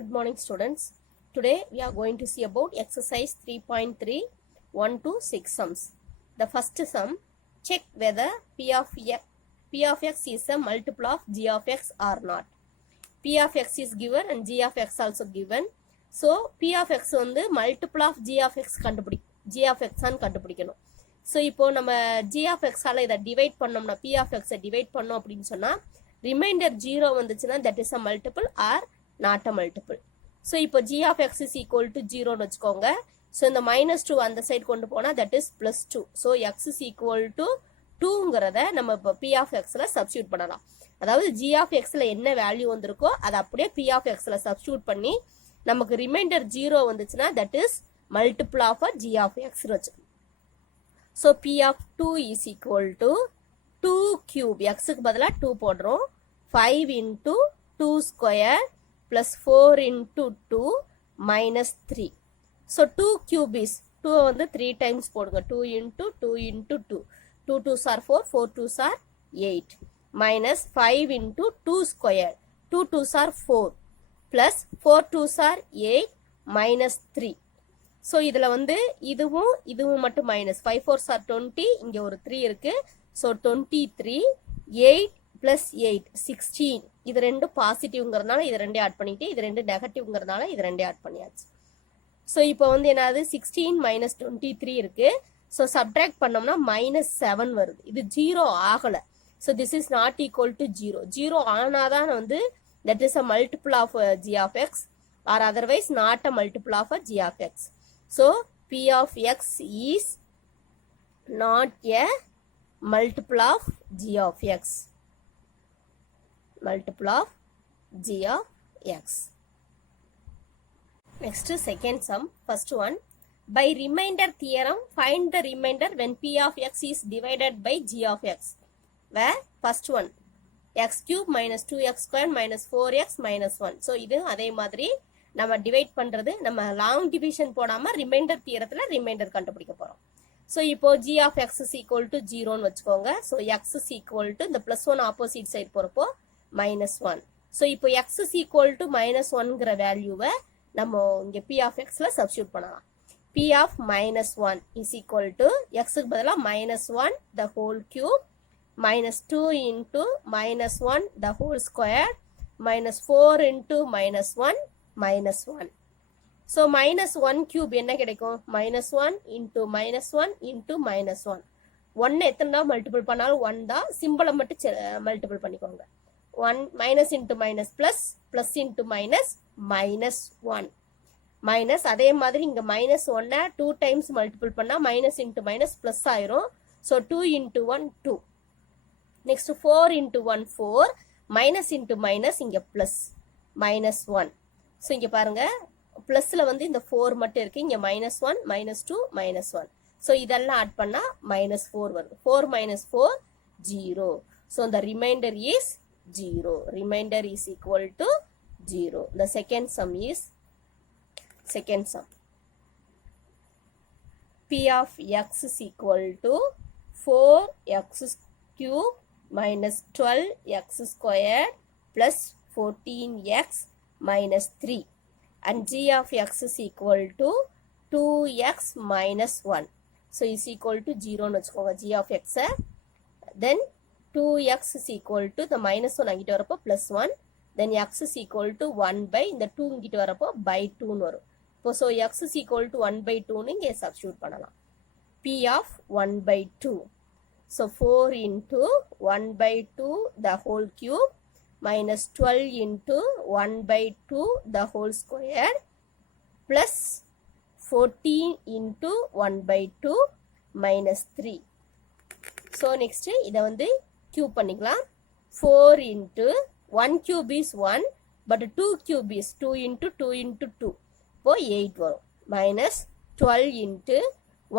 Good morning, students. Today we are going to see about exercise 3.3 1 to 6 sums. The first sum, check whether P of x is a multiple of G of x or not. P of x is given and G of x also given. So P of x வந்து multiple of G of x G of x on கண்டுபிடிக்கணும். So இப்போ நம்ம G of x ஆல இதை divide பண்ணோம்னா P of x divide பண்ணோம் அப்படின்னு சொன்னா ரிமைண்டர் 0 வந்துச்சுன்னா that is a multiple or not a multiple. So இப்போ G of x is equal to 0ன்னு வச்சுக்கோங்க. ஸோ இந்த -2 அந்த சைடு கொண்டு போனால் that is +2. So x is equal to 2ங்கிறத நம்ம இப்போ P of xல சப்ஸ்டியூட் பண்ணலாம். அதாவது G of xல என்ன வேல்யூ வந்திருக்கோ அதை அப்படியே P of xல சப்ஸ்டியூட் பண்ணி நமக்கு ரிமைண்டர் 0 வந்துச்சுன்னா that is multiple of a G of x வச்சு. So P of 2 is equal to 2 cube. xக்கு பதிலாக 2 போடுறோம். 5 into 2 square plus 4 into 2 minus 3. So 2 cube is 2 வந்து 3 times போடுங்க. 2 into 2 into 2. 2 2s are 4, 4 2s are 8. Minus 5 into 2 square. 2 2s are 4. Plus 4 2s are 8 minus 3. So இதுல வந்து இதுவும் மட்டும் minus. 5 4s are 20. இங்க ஒரு 3 இருக்கு. So 23. 8 plus 8 16. இது ரெண்டு பாசிட்டிவ்ங்கிறதுனால இது ரெண்டே ஆட் பண்ணிட்டு இது ரெண்டு நெகட்டிவ்ங்கிறதுனால இது ரெண்டே ஆட் பண்ணியாச்சு. ஸோ இப்போ வந்து என்னது 16 minus 23 இருக்கு. ஸோ சப்ட்ராக்ட் பண்ணோம்னா -7 வருது. இது 0 ஆகலை. So this is not equal to 0. 0 ஆனாதான் வந்து that is a multiple of G of x or otherwise not a multiple of G of x. So P of x is not a multiple of G of x. Multiple of G of x. Next second sum, first one. By remainder theorem, find the remainder when P of x is divided by G of x. Where first one, x cube minus 2x square minus 4x minus 1. So இது அதே மாதிரி நம்ம divide பண்றது நம்ம long division போடாம reminder தியரத்துல reminder கண்டுபிடிக்க போறோம். So இப்போ G of x is equal to 0ன்னு வச்சுக்கோங்க. So x is equal to இந்த +1 ஆப்போசிட் சைடு போறப்போ -1. ஸோ இப்போ x is equal to -1ங்கிற வேல்யூவை நம்ம இங்க P of xல சப்ஸ்டியூட் பண்ணலாம். P of -1 is equal to xக்கு பதிலா -1 the whole cube -2 into -1 the whole square -4 into -1 -1. So -1 cube என்ன கிடைக்கும்? -1 into -1 into -1. 1 எத்தனை மல்டிபிள் பண்ணாலும் 1 தான். சிம்பிளை மட்டும் மல்டிபிள் பண்ணிக்கோங்க. 1 minus into minus plus plus into minus -1 minus அதே மாதிரி இங்க -1 2 times மல்டிபிள் பண்ணா minus into minus plus ஆயிரும். so 2 into 1 2. next 4 into 1 4 minus into minus இங்க plus -1. so இங்க பாருங்க பிளஸ்ல வந்து இந்த 4 மட்டும் இருக்கு. இங்க -1 -2 -1. so இதெல்லாம் ஆட் பண்ணா -4 வருது. 4 minus 4 0. so the remainder is 0. Remainder is equal to 0. The second sum is P of x is equal to 4x cube minus 12x squared plus 14x minus 3. And G of x is equal to 2x minus 1. So is equal to 0 ன்னு வச்சுக்கோங்க G of x. Then 2x is equal to the -1 அங்கிட்டு வரப்போ +1. then x is equal to 1 by இந்த 2 இங்கிட்டு வரப்போ by 2ன்னு வரும். இப்போ so x is equal to 1 by 2ன்னு இங்கே சப்ஸ்டியூட் பண்ணலாம். P of 1 by 2. so 4 into 1 by 2 the whole cube minus 12 into 1 by 2 the whole square plus 14 into 1 by 2 minus 3. so next இதை வந்து cube பண்ணிக்கலாம். 4 into 1 cube is 1 but 2 cube is 2 into 2 into 2. இப்போ 8 வரும். minus 12 into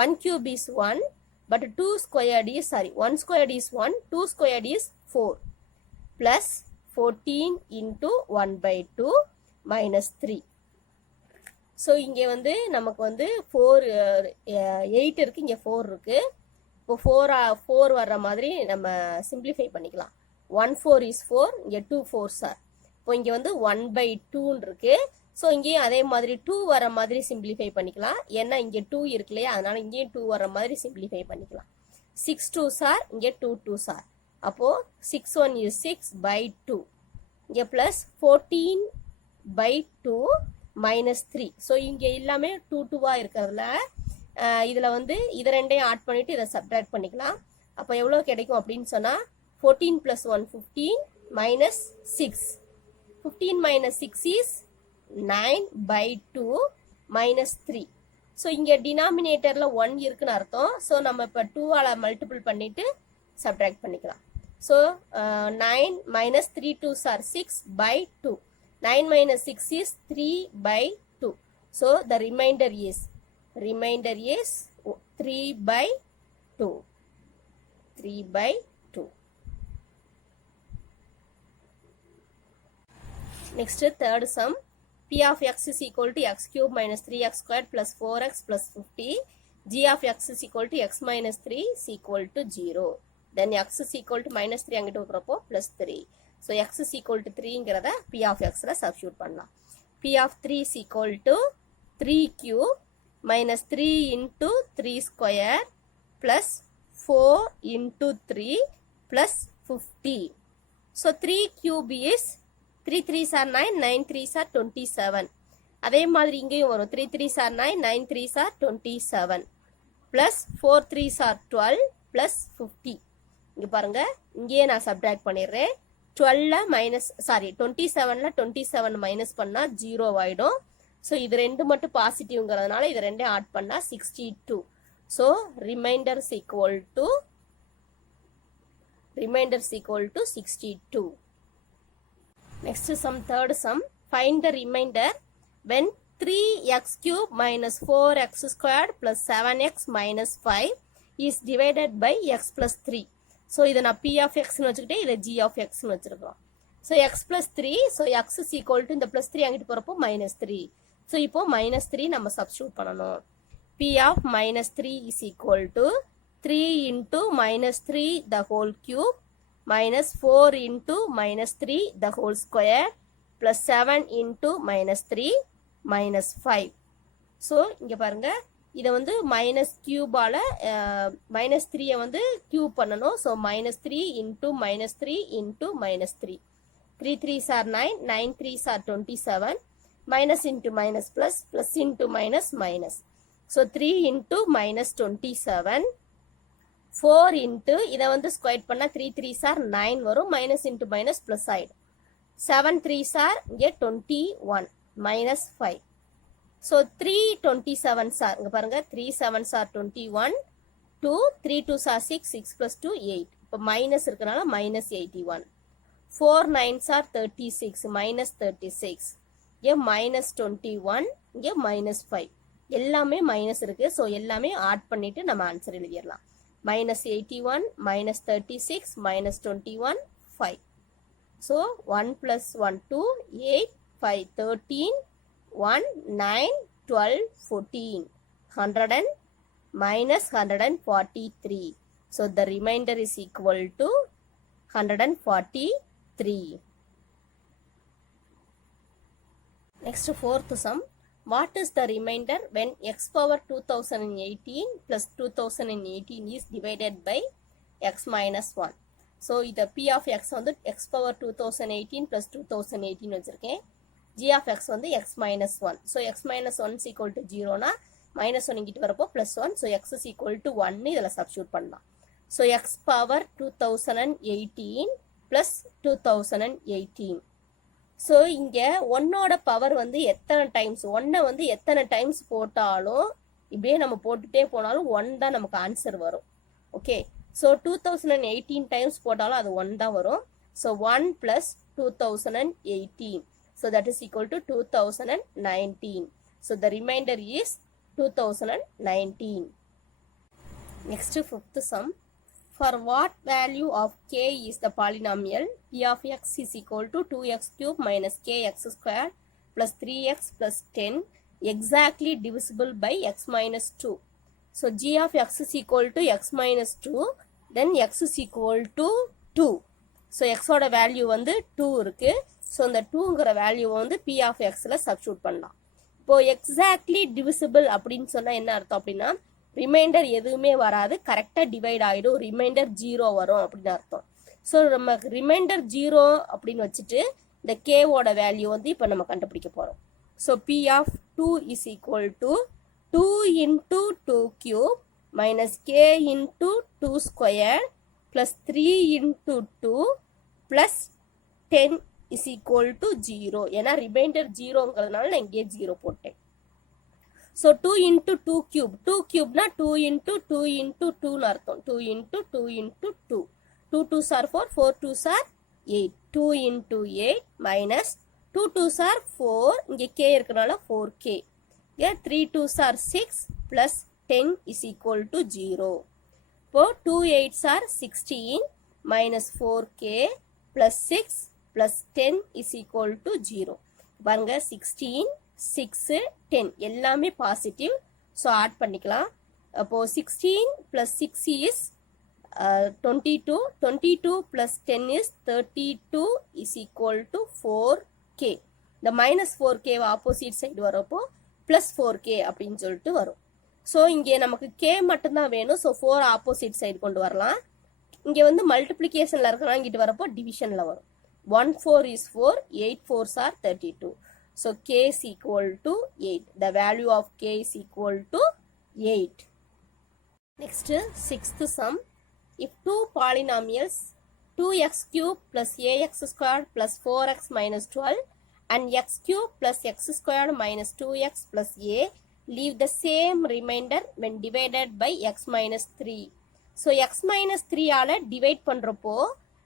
1 cube is 1 but 2 squared is 1 squared is 1 2 squared is 4 plus 14 into 1 by 2 minus 3. So இங்கே வந்து நமக்கு வந்து 8 இருக்கு, இங்கே 4 இருக்கு. இப்போ 4 வர்ற மாதிரி நம்ம சிம்பிளிஃபை பண்ணிக்கலாம். 1 4 is 4, இங்கே 2 4s are. இப்போ இங்கே வந்து 1 by 2 இருக்கு. ஸோ இங்கேயும் அதே மாதிரி 2 வர மாதிரி சிம்பிளிஃபை பண்ணிக்கலாம். ஏன்னா இங்கே 2 இருக்கு இல்லையா, அதனால இங்கேயும் 2 வர மாதிரி சிம்பிளிஃபை பண்ணிக்கலாம். 6 2s are, இங்கே 2 2s are. அப்போ 6 1 is 6 by 2. இங்கே ப்ளஸ் 14 by 2 minus 3. ஸோ இங்கே எல்லாமே 2 2வா இருக்கிறதுல இதில் வந்து இதை ரெண்டையும் ஆட் பண்ணிட்டு இதை சப்ட்ராக்ட் பண்ணிக்கலாம். அப்போ எவ்வளோ கிடைக்கும் அப்படின்னு சொன்னால் 14 plus 1 15 minus 6. 15 minus 6 is 9 by 2 minus 3. So இங்கே டினாமினேட்டரில் 1 இருக்குன்னு அர்த்தம். ஸோ நம்ம இப்போ 2ஆல் மல்டிபிள் பண்ணிட்டு சப்ட்ராக்ட் பண்ணிக்கலாம். So 9 minus 3 2s are 6 by 2. 9 minus 6 is 3 by 2. So the remainder is 3 by 2. 3 by 2. Next third sum. P of x is equal to x cube minus 3x squared plus 4x plus 50. G of x is equal to x minus 3 is equal to 0. Then x is equal to minus 3 அங்கிட்டு வரப்போ plus 3. So x is equal to 3ங்கிறத P of xல substitute பண்ணலாம். P of 3 is equal to 3 cube minus 3 into 3 square plus 4 into 3 plus 50. So 3 cube is 3 3s are 9, 9 3s are 27. அதே மாதிரி இங்கேயும் வரும் 3 3s are 9, 9 3s are 27 plus 4 3s are 12 plus 50. இங்கே பாருங்க, இங்கேயே நான் subtract பண்ணிடுறேன். 27ல 27 மைனஸ் பண்ணால் 0 ஆகிடும். ஸோ இது ரெண்டு மட்டும் பாசிட்டிவ்ங்கிறதுனால இது ரெண்டையும் ஆட் பண்ணால் 62. So remainder is equal to 62. Next sum, third sum. Find the remainder when 3x cube minus 4x squared plus 7x minus 5 is divided by x plus 3. So இதை நான் P of x னு வச்சுக்கிட்டே இதை G of x னு வச்சிருக்கோம். So x plus 3, so x is equal to இந்த plus 3 அங்கிட்டு போகிறப்போ minus 3. So இப்போ minus 3 நம்ம substitute பண்ணணும். P of minus 3 is equal to 3 into minus 3 the whole cube minus 4 into minus 3 the whole square plus 7 into minus 3 minus 5. So இங்கே பாருங்க, இதை வந்து மைனஸ் கியூபால் மைனஸ் 3 வந்து கியூப் பண்ணணும். So minus 3 into minus 3 into minus 3. 3 3s are 9, 9 3s are 27. Minus into minus plus, plus into minus minus. So 3 into minus 27. 4 into இதை வந்து square பண்ணால் 3 3s are 9 வரும். மைனஸ் into minus plus ஆயிடும். 7 3s are இங்கே 21 minus 5. So 3 27s are இங்கே பாருங்க, 3 7s are 21. 2 3 2s are 6, 6 plus 2 8. இப்போ minus இருக்கனால minus 81. 4 9s are 36 minus 36. இங்கே minus 21, இங்கே minus 5. எல்லாமே மைனஸ் இருக்கு. ஸோ எல்லாமே ஆட் பண்ணிட்டு நம்ம ஆன்சர் எழுதிடலாம். minus 81 minus 36 minus 21 5. So 1 plus 1 2 8 5 13 1 9 12 14 100 and minus 143. So the remainder is equal to 143. Next fourth sum. What is the remainder when x power 2018 plus 2018 is divided by x minus 1? So இது P of x வந்து x power 2018 plus 2018 வச்சிருக்கேன். G of x வந்து x minus 1. So x minus 1 is equal to 0 னா minus 1 இங்கிட்டு வரப்போ plus 1. So x is equal to 1 இதில் substitute பண்ணலாம். So x power 2018 plus 2018. So இங்கே ஒன்னோட பவர் வந்து எத்தனை டைம்ஸ், ஒன்னை வந்து எத்தனை டைம்ஸ் போட்டாலும் இப்படியே நம்ம போட்டுட்டே போனாலும் 1 தான் நமக்கு ஆன்சர் வரும். ஓகே, ஸோ 2018 டைம்ஸ் போட்டாலும் அது 1 தான் வரும். So 1 plus 2018. So that is equal to 2019. So the reminder is 2019. Next fifth some. For what value of k is the polynomial p of x is equal to 2x cube minus kx squared plus 3x plus 10 exactly divisible by x minus 2? So g of x is equal to x minus 2, then x is equal to 2. So x ஓட value வந்து 2 இருக்கு. So இந்த 2ங்கிற வேல்யூவை வந்து P of எக்ஸில் substitute பண்ணலாம். இப்போ exactly divisible அப்படின்னு சொன்னால் என்ன அர்த்தம் அப்படின்னா ரிமைண்டர் எதுவுமே வராது, கரெக்டாக டிவைட் ஆகிடும், ரிமைண்டர் 0 வரும் அப்படின்னு அர்த்தம். ஸோ நம்ம ரிமைண்டர் 0 அப்படின்னு வச்சுட்டு இந்த கேவோட வேல்யூ வந்து இப்போ நம்ம கண்டுபிடிக்க போகிறோம். So P of 2 is equal to 2 into 2 cube minus k into 2 square plus 3 into 2 plus 10 is equal to 0. ஏன்னா ரிமைண்டர் 0ங்கிறதுனால நான் இங்கே 0 போட்டேன். So 2 into 2 cube, 2 cubeனா 2 into 2 into 2னு அர்த்தம். 2 into 2 into 2. 2 2s are 4, 4 2s are 8. 2 into 8 minus 2 2s are 4, இங்கே k இருக்கனால 4k. 3 2s are 6 plus 10 is equal to 0. இப்போ 2 8s are 16 minus 4k plus 6 plus 10 is equal to 0. பாருங்க 16, 6, 10 எல்லாமே positive. So add பண்ணிக்கலாம். அப்போ 16 plus 6 is 22. 22 plus 10 is 32 is equal to 4k. இந்த minus 4k opposite side வரப்போ plus 4k அப்படின்னு சொல்லிட்டு வரும். ஸோ இங்கே நமக்கு k மட்டும்தான் வேணும். ஸோ 4 ஆப்போசிட் சைடு கொண்டு வரலாம். இங்கே வந்து மல்டிப்ளிகேஷனில் இருக்கலாம், இங்கிட்டு வரப்போ டிவிஷனில் வரும். 1 4 is 4, 8 4s are 32. So k is equal to 8. The value of k is equal to 8. Next, sixth sum. If two polynomials 2x cube plus ax squared plus 4x minus 12 and x cube plus x squared minus 2x plus a leave the same remainder when divided by x minus 3. So x minus 3 ஆல divide பண்றப்போ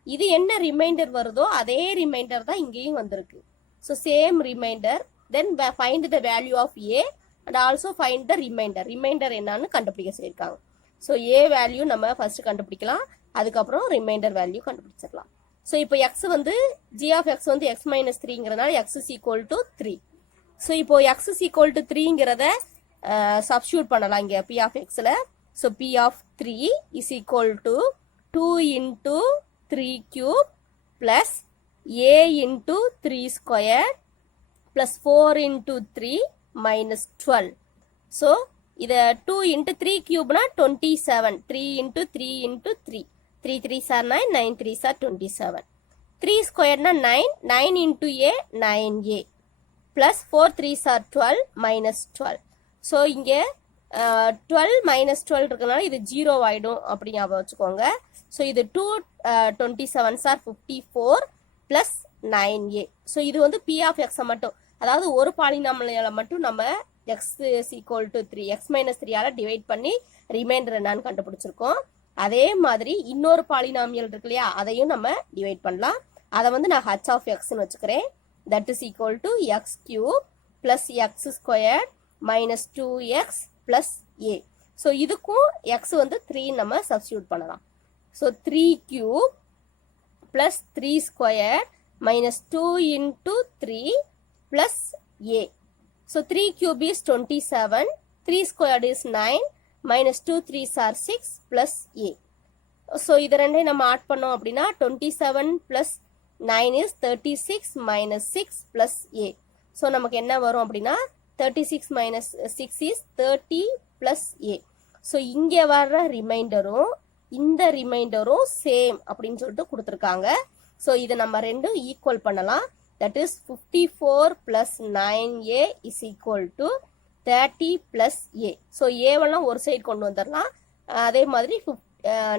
இது என்ன reminder வருதோ அதே reminder தான் இங்கேயும் வந்திருக்கு. So same remainder, then find the value of a and also find the remainder. Remainder என்னன்னு கண்டுபிடிக்க சொல்லிருக்காங்க. So a வேல்யூ நம்ம ஃபர்ஸ்ட் கண்டுபிடிக்கலாம், அதுக்கப்புறம் ரிமைண்டர் வேல்யூ கண்டுபிடிச்சிடலாம். ஸோ இப்போ எக்ஸ் வந்து g of x வந்து x minus 3ங்கிறதுனால x is equal to 3. So இப்போ x is equal to 3ங்கிறத சப்ஸ்டியூட் பண்ணலாம் இங்கே p of xல. So p of 3 is equal to 2 into 3 cube plus a into 3 square plus 4 into 3 minus 12. So இதை 2 into 3 cubeனா 27. 3 into 3 into 3. 3 3s are 9, 9 3s are 27. 3 square na 9, 9 into a 9a plus 4 3s are 12 minus 12. So இங்கே 12 minus 12 இருக்கனால இது 0 ஆயிடும் அப்படி ஞாபகம் வச்சுக்கோங்க. So இது 2 27s are 54 plus 9a. So இது வந்து p of x மட்டும், அதாவது ஒரு பாலினாமியலை மட்டும் நம்ம x is equal to 3, x minus 3 ஆல டிவைட் பண்ணி ரிமைண்டர் என்னன்னு கண்டுபிடிச்சிருக்கோம். அதே மாதிரி இன்னொரு பாலினாமியல் இருக்கு இல்லையா, அதையும் நம்ம டிவைட் பண்ணலாம். அதை வந்து நான் h of xன்னு வச்சுக்கிறேன். That is equal to X cube plus X square minus 2x plus a. So இதுக்கும் எக்ஸ் வந்து 3 நம்ம சப்ஸ்டியூட் பண்ணலாம். So 3 cube plus 3 square minus 2 into 3 plus a. So 3 cube is 27, 3 squared is 9, minus 2 3s are 6 plus a. So இது ரெண்டையும் நம்ம add பண்ணோம் அப்படின்னா 27 plus 9 is 36 minus 6 plus a. So நமக்கு என்ன வரும் அப்படின்னா 36 minus 6 is 30 plus a. So இங்கே வர்ற ரிமைண்டரும் இந்த ரிமைண்டரும் சேம் அப்படின்னு சொல்லிட்டு கொடுத்துருக்காங்க. ஸோ இதை நம்ம ரெண்டும் ஈக்குவல் பண்ணலாம். That is 54 plus 9a is equal to 30 plus a. So ஏவெல்லாம் ஒரு சைடு கொண்டு வந்துடலாம், அதே மாதிரி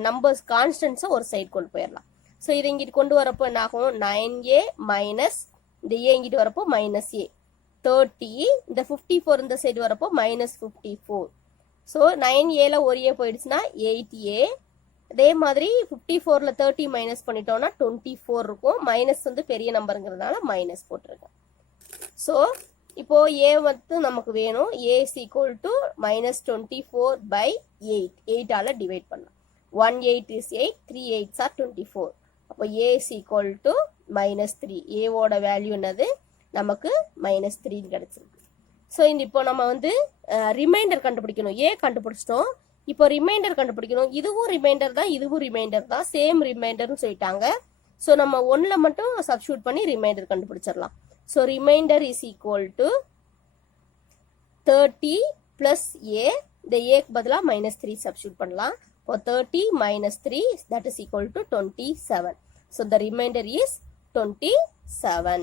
நம்பர்ஸ் கான்ஸ்டன்ஸை ஒரு சைடு கொண்டு போயிடலாம். ஸோ இதை இங்கிட்டு கொண்டு வரப்போ என்ன ஆகும், 9a மைனஸ் இந்த ஏ இங்கிட்டு வரப்போ மைனஸ் a 30, இந்த 54 இந்த சைடு வரப்போ மைனஸ் 54. ஸோ 9aல ஒரு ஏ போயிடுச்சுன்னா 8a. அதே மாதிரி 54ல 30 மைனஸ் பண்ணிட்டோம்னா 24 இருக்கும். மைனஸ் வந்து பெரிய நம்பருங்கிறதுனால மைனஸ் போட்டிருக்கேன். ஸோ இப்போ a வந்து நமக்கு வேணும். a is equal to minus 24 by 8. 8 ஆல டிவைட் பண்ணலாம். 1 8 is 8, 3 8s are 24. அப்போ a is equal to minus 3. a ஓட வேல்யூ என்னது, நமக்கு minus 3 கிடைச்சிருக்கு. ஸோ இப்போ நம்ம வந்து ரிமைண்டர் கண்டுபிடிக்கணும். a கண்டுபிடிச்சிட்டோம், இப்போ ரிமைண்டர் கண்டுபிடிக்கணும். இதுவும் ரிமைண்டர் தான், இதுவும் ரிமைண்டர் தான், சேம் ரிமைண்டர்னு சொல்லிட்டாங்க. ஸோ நம்ம 1ல மட்டும் சப்ஸ்டியூட் பண்ணி ரிமைண்டர் கண்டுபிடிச்சிடலாம். So reminder is equal to 30 plus A, இந்த ஏக்கு பதிலாக -3 சப்ஸ்டியூட் பண்ணலாம். இப்போ 30 minus 3 that is equal to 27. So the remainder is 27.